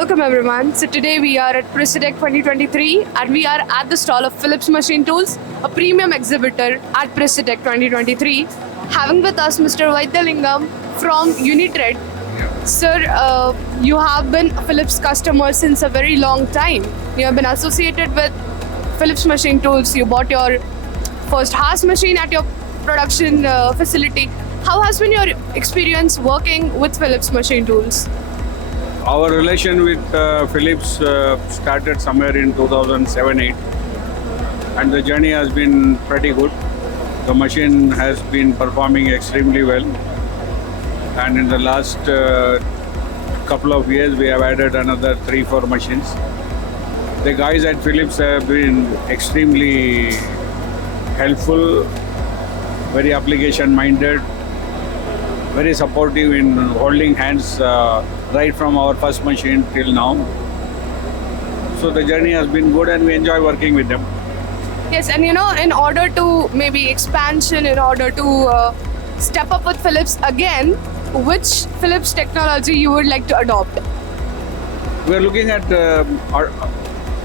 Welcome everyone. So today we are at Precitech 2023 and we are at the stall of Phillips Machine Tools, a premium exhibitor at Precitech 2023. Having with us Mr Vaidyalingam from Unitread. Sir, you have been a Philips customer since a very long time. You have been associated with Phillips Machine Tools. You bought your first Haas machine at your production facility. How has been your experience working with Phillips Machine Tools? Our relation with Philips started somewhere in 2007-8 and the journey has been pretty good. The machine has been performing extremely well and in the last couple of years we have added another 3-4 machines. The guys at Philips have been extremely helpful, very application minded, very supportive in holding hands right from our first machine till now. So the journey has been good and we enjoy working with them. Yes, and in order to maybe expansion, in order to step up with Philips again, which Philips technology you would like to adopt? We are looking at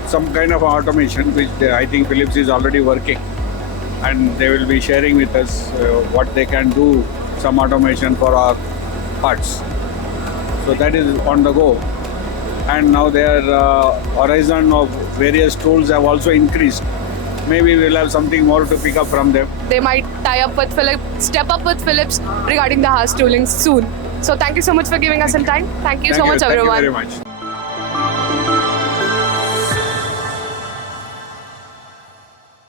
some kind of automation which I think Philips is already working and they will be sharing with us what they can do, some automation for our parts. So that is on the go. And now their horizon of various tools have also increased. Maybe we'll have something more to pick up from them. They might tie up with Philips, step up with Philips regarding the Haas tooling soon. So thank you so much for giving us some time. Thank you so much, everyone. Thank you very much.